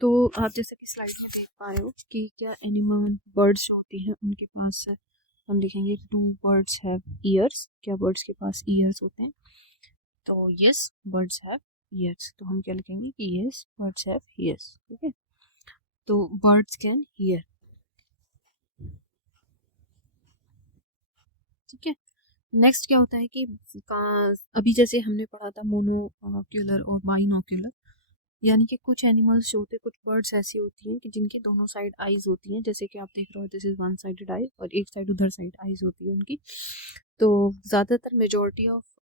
तो आप जैसे कि स्लाइड में देख पा रहे हो कि क्या एनिमल बर्ड्स जो होती हैं उनके पास हम लिखेंगे 2 बर्ड्स हैव ईयर्स। क्या बर्ड्स के पास ईयर्स होते हैं? तो यस, बर्ड्स हैव ईयर्स। तो हम क्या लिखेंगे कि यस, बर्ड्स हैव ईयर्स। ठीक है, तो बर्ड्स कैन हियर। ठीक है, नेक्स्ट क्या होता है कि अभी जैसे हमने पढ़ा था मोनोक्यूलर और बाइनोक्यूलर, यानी कि कुछ एनिमल्स जो होते हैं, कुछ बर्ड्स ऐसी होती हैं कि जिनकी दोनों साइड आईज होती हैं, जैसे कि आप देख रहे हो दिस इज वन साइडेड आई, और एक साइड उधर साइड आईज होती है उनकी। तो ज़्यादातर मेजॉरिटी ऑफ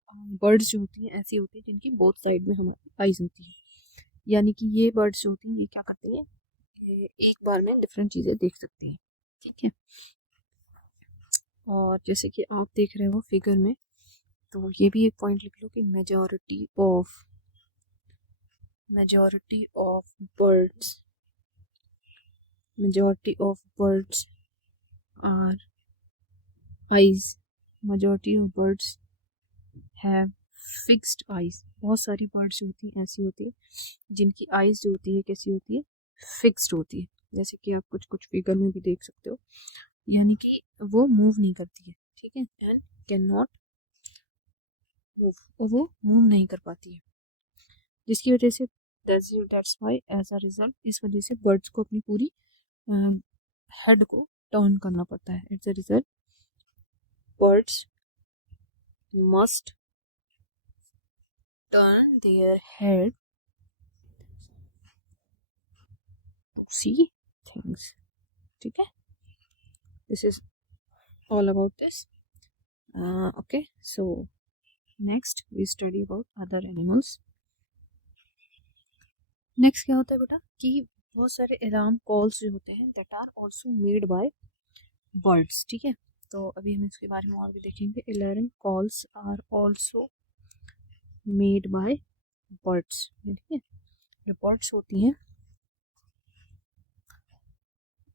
बर्ड्स जो होती हैं ऐसी होती हैं जिनकी बोथ साइड में हमारी आईज होती है, यानी कि ये बर्ड्स जो होती हैं ये क्या करती हैं, ये एक बार में डिफरेंट चीज़ें देख सकती हैं। ठीक है, और जैसे कि आप देख रहे हो फिगर में, तो ये भी एक पॉइंट लिख लो कि majority of birds are eyes, majority of birds have fixed eyes। बहुत सारी बर्ड्स जो होती हैं ऐसी होती है जिनकी आईज जो होती है कैसी होती है, फिक्स्ड होती है, जैसे कि आप कुछ कुछ फिगर में भी देख सकते हो, यानी कि वो मूव नहीं करती है। ठीक है, एंड कैन नॉट मूव, वो मूव नहीं कर पाती है, जिसकी वजह से that's why as a result, इस वजह से बर्ड्स को अपनी पूरी हेड को टर्न करना पड़ता है। As a result birds must turn their head to see things। ठीक है, this is all about this। Okay, so next we study about other animals। next क्या होता है बेटा कि बहुत सारे अलार्म कॉल्स जो होते हैं that are also made by birds। ठीक है, तो अभी हम इसके बारे में और भी देखेंगे। Alarm calls are also made by birds। ठीक है, जो बर्ड्स होती हैं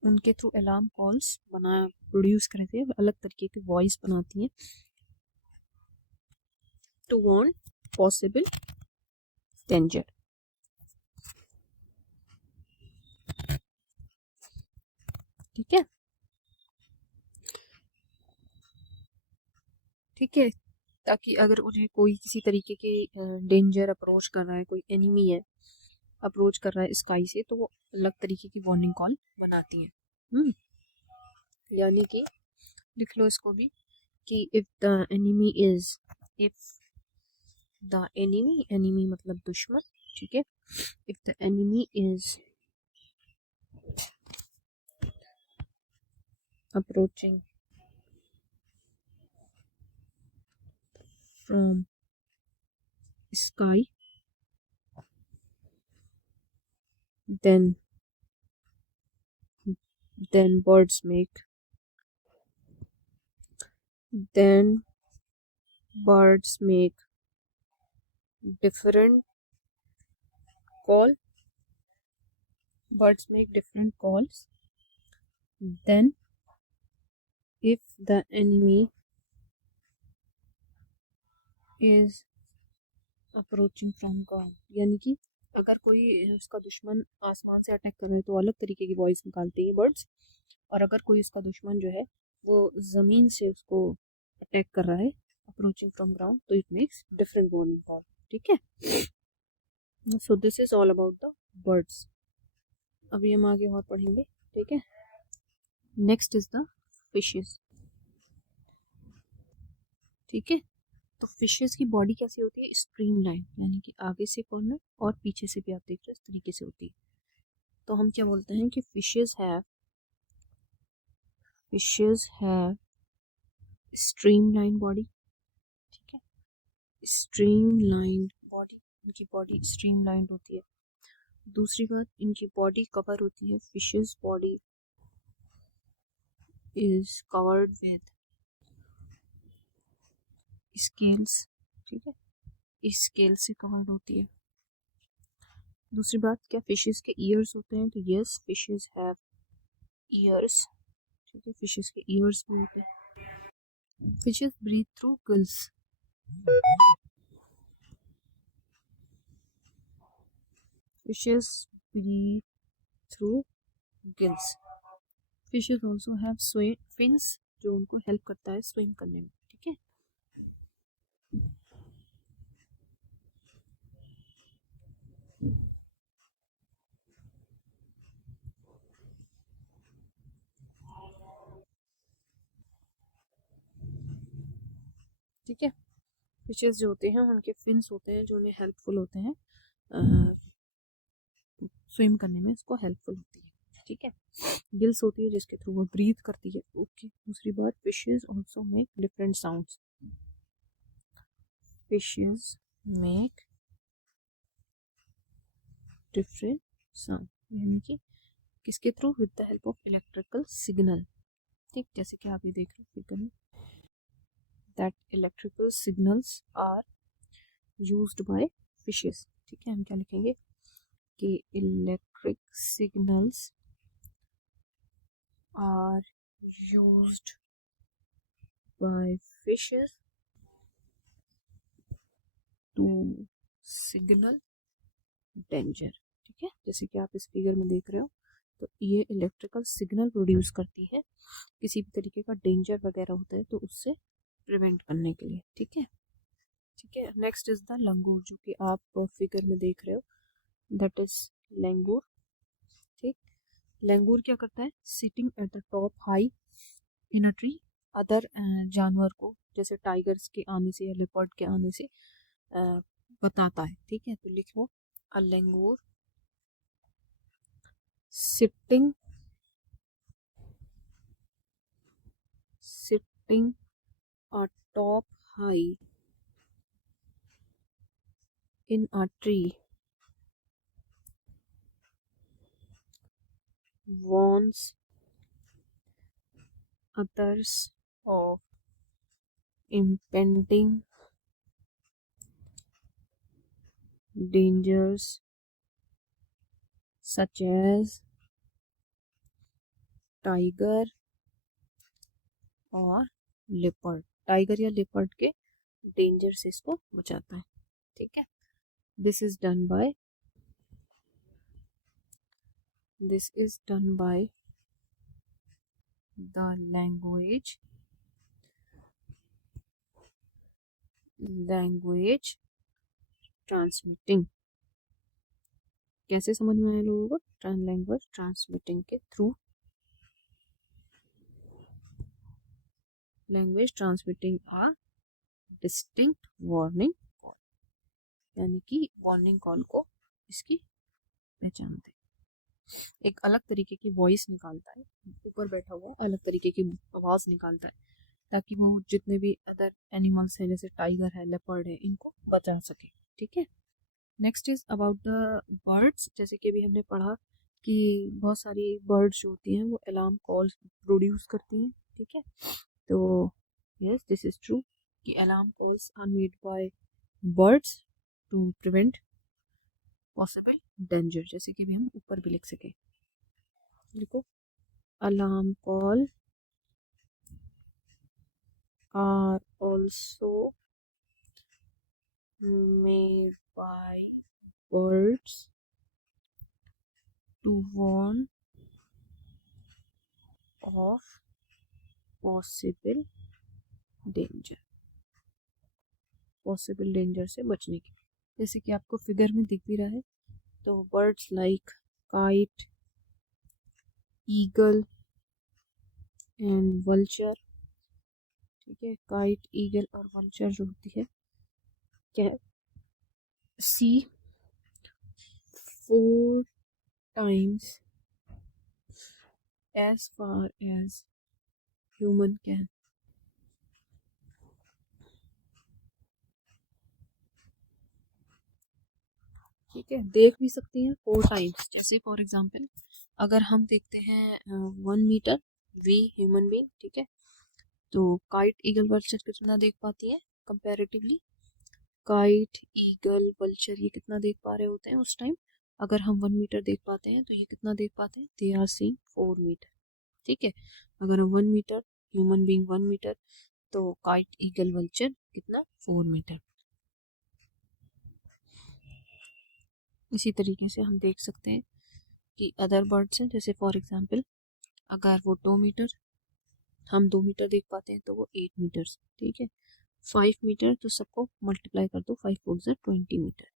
उनके थ्रू अलार्म कॉल्स प्रोड्यूस करते हैं, अलग तरीके की वॉइस बनाती हैं टू वार्न पॉसिबल डेंजर। ठीक है, ठीक है, ताकि अगर उन्हें कोई किसी तरीके के डेंजर अप्रोच कर रहा है, कोई एनिमी है अप्रोच कर रहा है स्काई से, तो वो अलग तरीके की वार्निंग कॉल बनाती हैं। यानी कि लिख लो इसको भी कि इफ द एनिमी मतलब दुश्मन। ठीक है, if the enemy is approaching from sky then then birds make then birds make different call birds make different calls then if the enemy is approaching from ground, यानी कि अगर कोई उसका दुश्मन आसमान से अटैक कर रहा है तो अलग तरीके की वॉइस निकालती है बर्ड्स, और अगर कोई उसका दुश्मन जो है वो ज़मीन से उसको अटैक कर रहा है अप्रोचिंग फ्रॉम ग्राउंड, तो it makes different warning call. ठीक है, so this is all about the birds. अभी हम आगे और पढ़ेंगे। ठीक है, नेक्स्ट इज द फिशेस। ठीक है, तो फिशेस की बॉडी कैसी होती है, स्ट्रीमलाइन, यानी कि आगे से कॉर्नर और पीछे से भी आप देख रहे हो इस तरीके से होती है। तो हम क्या बोलते हैं कि फिशेस हैव स्ट्रीमलाइन बॉडी। ठीक है, स्ट्रीमलाइन बॉडी, इनकी बॉडी स्ट्रीमलाइन होती है। दूसरी बात, इनकी बॉडी कवर होती है, fishes body is covered with scales. ठीक है, इस स्केल से कवर्ड होती है। दूसरी बात, क्या फिशेस के ईयर्स होते हैं? तो यस, फिशेस हैव ईयर्स। ठीक है, फिशेस के ईयर्स भी होते हैं। Fishes breathe through gills. Fishes breathe through gills. Fishes also have fins जो उनको हेल्प करता है स्विम करने में, ठीक है। ठीक है, फिशेस जो होते हैं उनके फिन्स होते हैं जो उन्हें हेल्पफुल होते हैं स्विम करने में, इसको हेल्पफुल होती है, ठीक है। गिल्स होती है जिसके थ्रू वो ब्रीथ करती है, ओके। दूसरी बात, fishes also make different sounds. Fishes make different sound, यानी कि किसके through, with the help of electrical signal, ठीक। जैसे कि आप ये देख रहे हैं फिगर में, that electrical signals are used by fishes, ठीक है। हम क्या लिखेंगे कि electric signals are used by fishes to signal danger, ठीक है। जैसे कि आप इस फिगर में देख रहे हो, तो ये इलेक्ट्रिकल सिग्नल प्रोड्यूस करती है किसी भी तरीके का डेंजर वगैरह होता है तो उससे प्रिवेंट करने के लिए, ठीक है। ठीक है, नेक्स्ट इज द लंगूर, जो कि आप फिगर में देख रहे हो, दैट इज लंगूर, ठीक। लंगूर क्या करता है, sitting at the top high in a tree, other जानवर को जैसे टाइगर्स के आने से या लिपर्ड के आने से बताता है, ठीक है। तो लिखो, अ लंगूर sitting atop high in a tree warns others of impending dangers such as tiger और लेपर्ड, टाइगर या लेपर्ड के डेंजर से इसको बचाता है, ठीक है। This is done by the language transmitting. कैसे समझ में आया लोगों को, लैंग्वेज ट्रांसमिटिंग के through, language transmitting a distinct warning call, यानी कि वार्निंग कॉल को इसकी पहचानते, एक अलग तरीके की वॉइस निकालता है, ऊपर बैठा हुआ अलग तरीके की आवाज निकालता है, ताकि वो जितने भी अदर एनिमल्स हैं जैसे टाइगर है, लेपर्ड है, इनको बचा सके, ठीक है। Next is about the birds, जैसे कि अभी हमने पढ़ा कि बहुत सारी बर्ड्स जो होती हैं वो अलार्म कॉल्स प्रोड्यूस करती हैं, ठीक है। तो यस, दिस इज ट्रू कि alarm calls are made by birds to prevent possible danger, जैसे कि भी हम ऊपर भी लिख सके, लिखो, alarm call are also made by birds to warn of possible danger से बचने की, जैसे कि आपको फिगर में दिख भी रहा है। तो birds like kite, eagle and vulture, ठीक है। काइट, ईगल और वल्चर जो होती है, क्या सी 4 times as far as human can, ठीक है। देख भी सकती हैं 4 टाइम्स, जैसे फॉर एग्जांपल अगर हम देखते हैं 1 मीटर वी ह्यूमन बीइंग, ठीक है, तो काइट, ईगल, वल्चर कितना देख पाती है कंपैरेटिवली, काइट, ईगल, वल्चर ये कितना देख पा रहे होते हैं उस टाइम, अगर हम 1 मीटर देख पाते हैं तो ये कितना देख पाते हैं, दे आर सीइंग 4 मीटर, ठीक है। अगर हम 1 मीटर, ह्यूमन बीइंग 1 मीटर, तो काइट, ईगल, वल्चर कितना, 4 मीटर। इसी तरीके से हम देख सकते हैं कि अदर बर्ड्स हैं, जैसे फॉर एग्जांपल अगर वो 2 मीटर, हम 2 मीटर देख पाते हैं तो वो 8 मीटर्स, ठीक है। 5 मीटर तो सबको मल्टीप्लाई कर दो, 5 4 ज़ा 20 metre,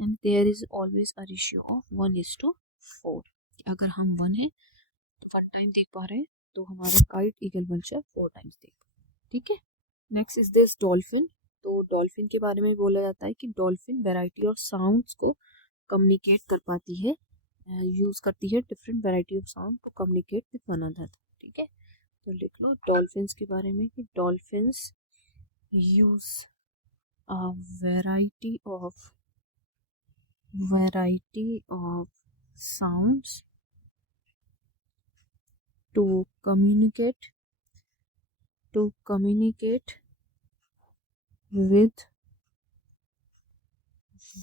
and there is always a ratio of 1:4। अगर हम 1 है तो 1 टाइम देख पा रहे हैं तो हमारा काइट ईगल वंशर 4 टाइम्स देख, ठीक है। Next is this dolphin. तो डॉल्फिन के बारे में बोला जाता है कि डॉल्फिन वैरायटी ऑफ साउंड्स को कम्युनिकेट कर पाती है, यूज करती है different variety of sound to communicate with one another, ठीक है। तो लिख लो डॉल्फिन्स के बारे में कि dolphins use a variety of sounds to communicate with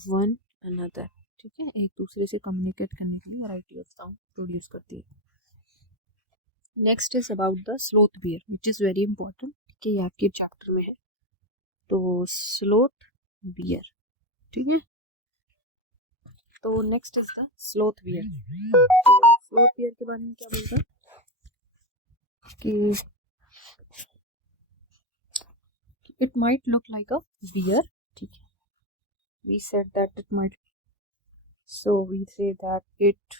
one another, ठीक है। एक दूसरे से कम्युनिकेट करने के लिए वैरायटी ऑफ साउंड प्रोड्यूस करती है। Next is about the sloth beer which is very important, ठीक है, ये आपके चैप्टर में है। तो स्लोथ बियर, ठीक है। तो next is the sloth bear. Sloth bear के बारे में क्या बोलता है कि it might look like a bear, ठीक है। we said that it might, so we say that it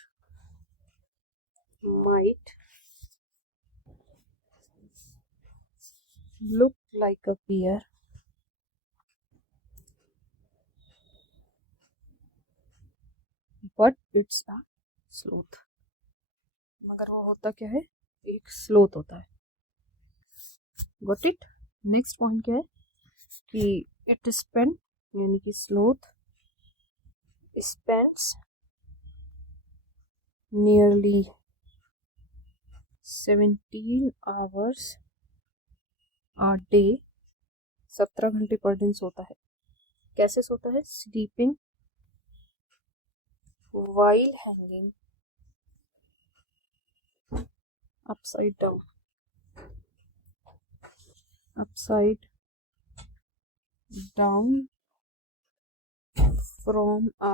might look like a bear but it's a sloth, मगर वो होता क्या है, एक स्लोथ होता है। Got it. नेक्स्ट पॉइंट क्या है कि इट स्पेंड, यानी कि sloth spends nearly 17 hours a day, 17 घंटे पर दिन सोता है। कैसे सोता है, sleeping while hanging upside down from a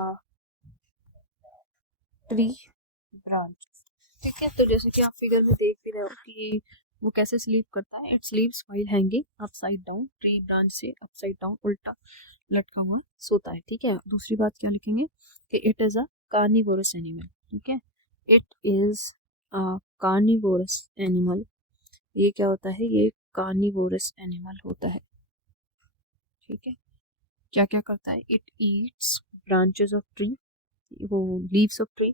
tree branch, ठीक है। तो जैसे कि आप फिगर में देख भी रहे हो कि वो कैसे स्लीप करता है, it स्लीप्स while hanging upside down, tree branch से अपसाइड डाउन उल्टा लटका हुआ सोता है, ठीक है। दूसरी बात क्या लिखेंगे कि it is a carnivorous animal, ठीक है। It is a carnivorous animal, ये क्या होता है, ये कार्निवोरस एनिमल होता है, ठीक है। क्या क्या करता है, it eats branches of tree, वो leaves of tree,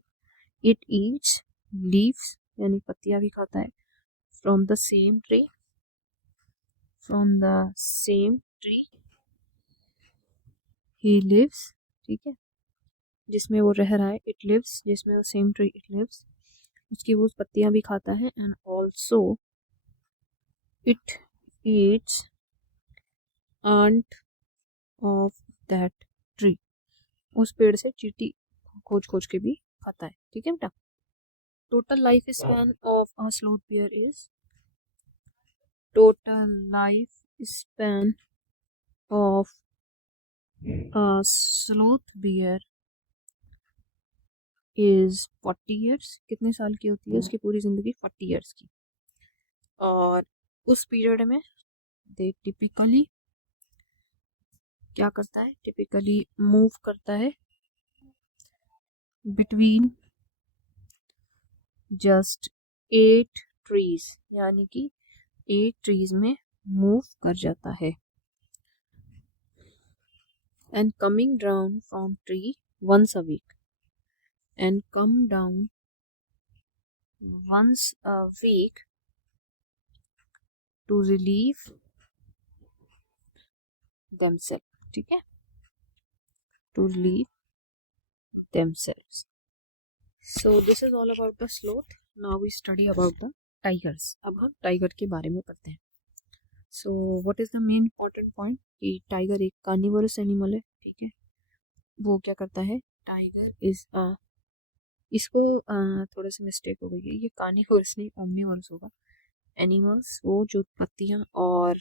it eats leaves यानी पत्तियां भी खाता है, फ्रॉम द सेम ट्री ही लिव्स, ठीक है, जिसमें वो रह रहा है, इट लिव्स, जिसमें वो सेम ट्री इट लिव्स, उसकी वो पत्तियां भी खाता है, and also it eats ant of that tree, उस पेड़ से चींटी खोज खोज के भी खाता है, ठीक है बेटा। Total life span of a sloth beer is, total life span of a sloth bear is 40 years। कितने साल की होती है उसकी पूरी जिंदगी, 40 years की। और उस पीरियड में दे टिपिकली क्या करता है, टिपिकली मूव करता है बिटवीन जस्ट 8 ट्रीज, यानी कि 8 ट्रीज में मूव कर जाता है, and coming down from tree once a week, and come down once a week to relieve themselves, ठीक है, to relieve themselves। So this is all about the sloth। Now we study about the tigers। अब हम tiger के बारे में पढ़ते हैं। So what is the main important point कि टाइगर एक कार्निवोरस एनिमल है, ठीक है। वो क्या करता है, टाइगर इज इसको थोड़ा सा मिस्टेक हो गई है, ये कार्निवोरस नहीं ओमनिवोरस होगा। एनिमल्स वो जो पत्तियां और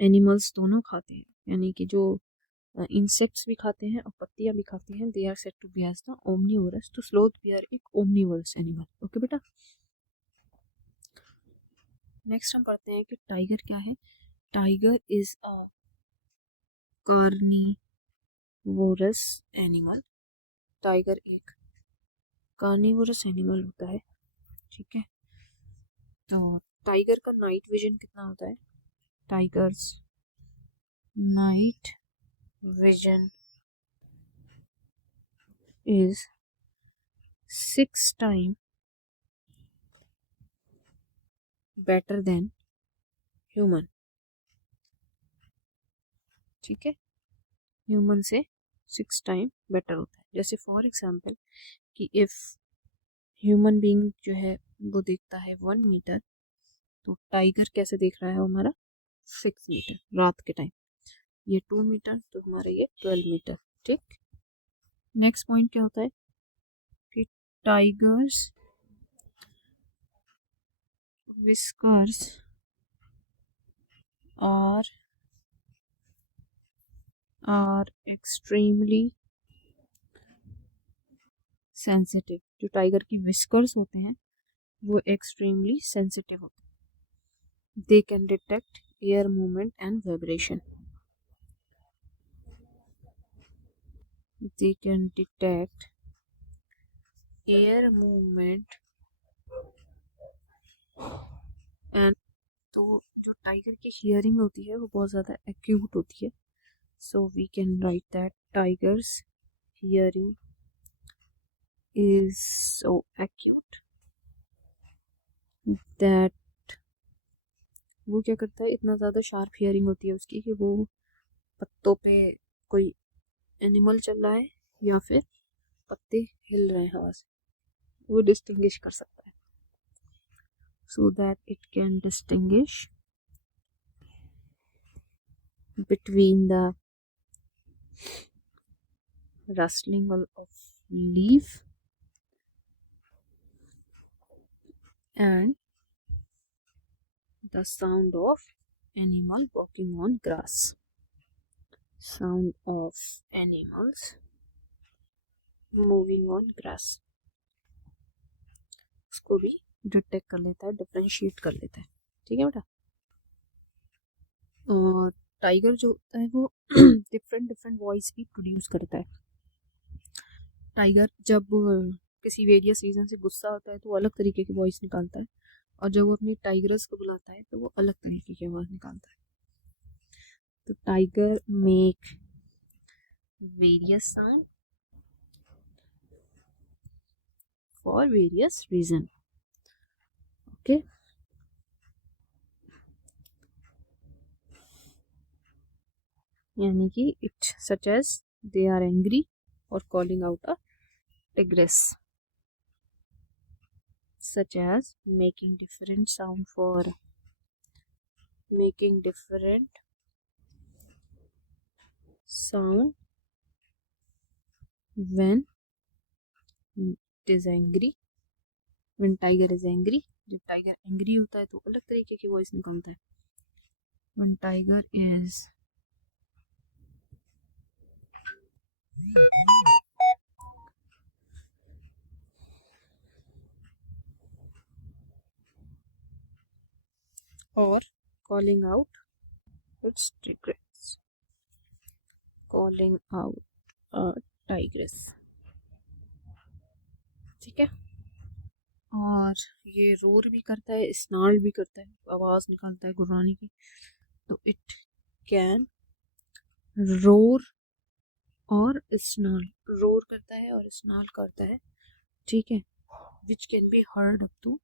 एनिमल्स दोनों खाते हैं, यानी कि जो इंसेक्ट्स भी खाते हैं और पत्तियां भी खाते हैं। They are said to be as the omnivorous. तो स्लोथ भी आर एक ओमनीवोरस एनिमल। ओके बेटा, नेक्स्ट हम पढ़ते हैं कि टाइगर क्या है। Tiger is a carnivorous animal. Tiger एक कार्निवोरस एनिमल होता है। ठीक है, तो टाइगर का नाइट विजन कितना होता है? Tigers night vision is 6 times better than human. ठीक है, ह्यूमन से 6 टाइम बेटर होता है। जैसे फॉर एग्जाम्पल कि इफ ह्यूमन बीइंग जो है वो देखता है 1 मीटर, तो टाइगर कैसे देख रहा है हमारा 6 मीटर रात के टाइम। ये 2 मीटर तो हमारा ये 12 मीटर। ठीक, नेक्स्ट पॉइंट क्या होता है कि tigers whiskers are extremely sensitive। जो टाइगर की विस्कर्स होते हैं वो एक्सट्रीमली सेंसिटिव होते हैं। They can detect air movement and vibration. They can detect air movement and, तो जो टाइगर की हियरिंग होती है वो बहुत ज़्यादा एक्यूट होती है। So we can write that tiger's hearing is so acute that वो क्या करता है, इतना ज़्यादा शार्प हियरिंग होती है उसकी कि वो पत्तों पे कोई एनिमल चल रहा है या फिर पत्ते हिल रहे हैं हवा से, वो डिस्टिंग्विश कर सकता है। So that it can distinguish between the rustling of leaf and the sound of animal walking on grass। sound of animals moving on grass, उसको भी डिटेक्ट कर लेता है, डिफरेंशिएट कर लेता है। ठीक है बेटा, और टाइगर जो होता है वो डिफरेंट डिफरेंट वॉइस भी प्रोड्यूस करता है। टाइगर जब किसी वेरियस रीजन से गुस्सा होता है तो वो अलग तरीके की वॉइस निकालता है, और जब वो अपनी टाइगर्स को बुलाता है तो वो अलग तरीके की आवाज़ निकालता है। तो tiger make various sound for various reason. Okay, यानी कि it such as they are angry और calling out a tigress, such as making different sound for making different sound when it is angry, when tiger is angry। जब tiger angry होता है तो अलग तरीके की वॉइस निकलता है। when tiger is or calling out its tigress, calling out a tigress। ठीक है, और ये रोर भी करता है, स्नार्ल भी करता है, आवाज़ निकालता है गुर्राने की। तो इट कैन रोर और स्नार्ल, रोर करता है और स्नार्ल करता है। ठीक है, which can be heard up to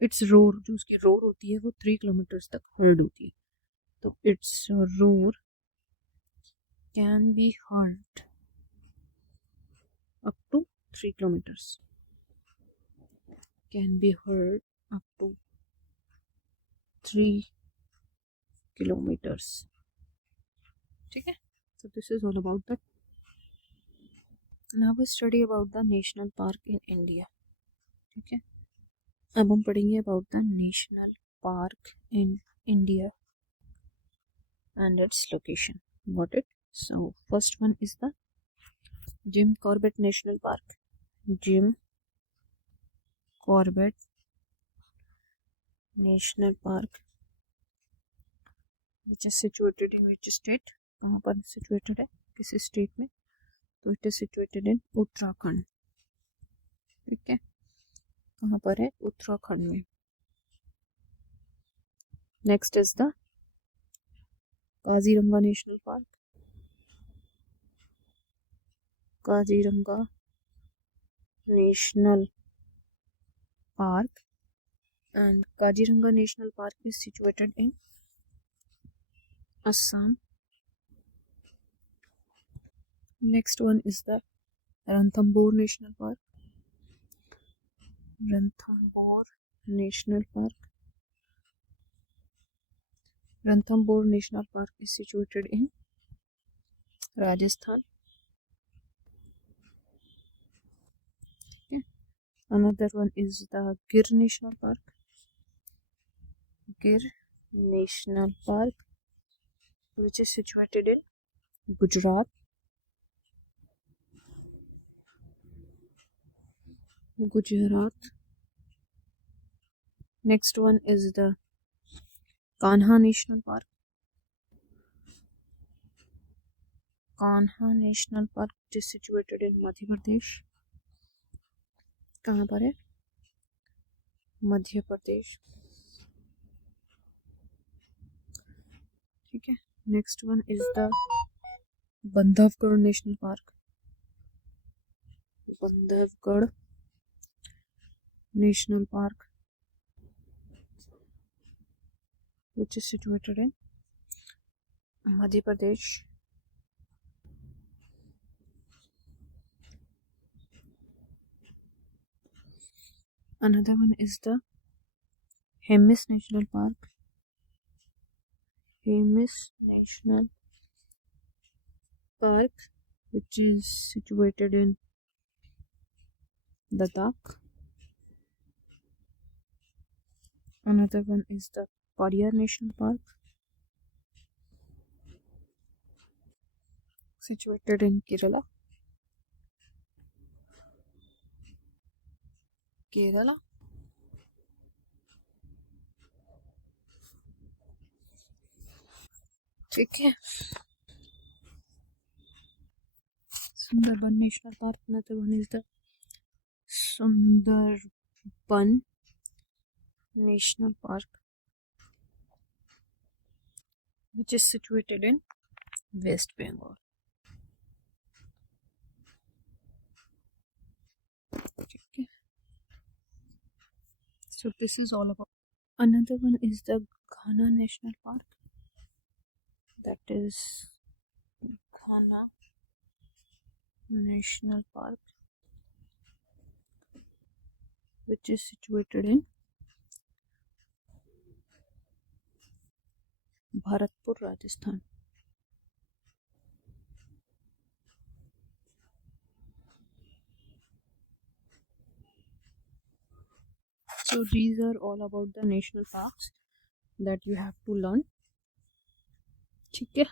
its roar, जो उसकी रोर होती है वो 3 किलोमीटर्स तक हर्ड होती है। तो its roar can be heard up to 3 kilometres, can be heard up to 3 kilometres. ठीक है, so this is all about that। now we study about the national park in India। ठीक है, अब हम पढ़ेंगे about the national park in India and its location. What it So first one is the Jim Corbett National Park. Jim Corbett National Park, which is situated in which state? कहाँ पर situated है, किस state में? तो it is situated in Uttarakhand. ठीक है, कहाँ पर है? उत्तराखंड में. Next is the Kaziranga national park. Kaziranga national park, and Kaziranga National Park is situated in Assam. Next one is the Ranthambore National Park. Ranthambore National Park. Ranthambore National Park is situated in Rajasthan. Okay. Another one is the Gir National Park. Gir National Park, which is situated in Gujarat. Next one is the Kanha National Park. Kanha National Park, which is situated in Madhya Pradesh. कहाँ पर है? मध्य प्रदेश. ठीक है. Next one is the Bandhavgarh national park. Bandhavgarh national park, which is situated in Madhya Pradesh. Another one is the Hemis National Park. Hemis National Park, which is situated in Ladakh. Another one is the Pariyar National Park, situated in Kerala. ठीक है. Sundarban National Park. Another one is the Sundarban National Park, which is situated in West Bengal. Okay. So this is all about. Another one is the Ghana National Park. That is Ghana National Park, which is situated in Bharatpur, Rajasthan. So these are all about the national parks that you have to learn. ठीक है.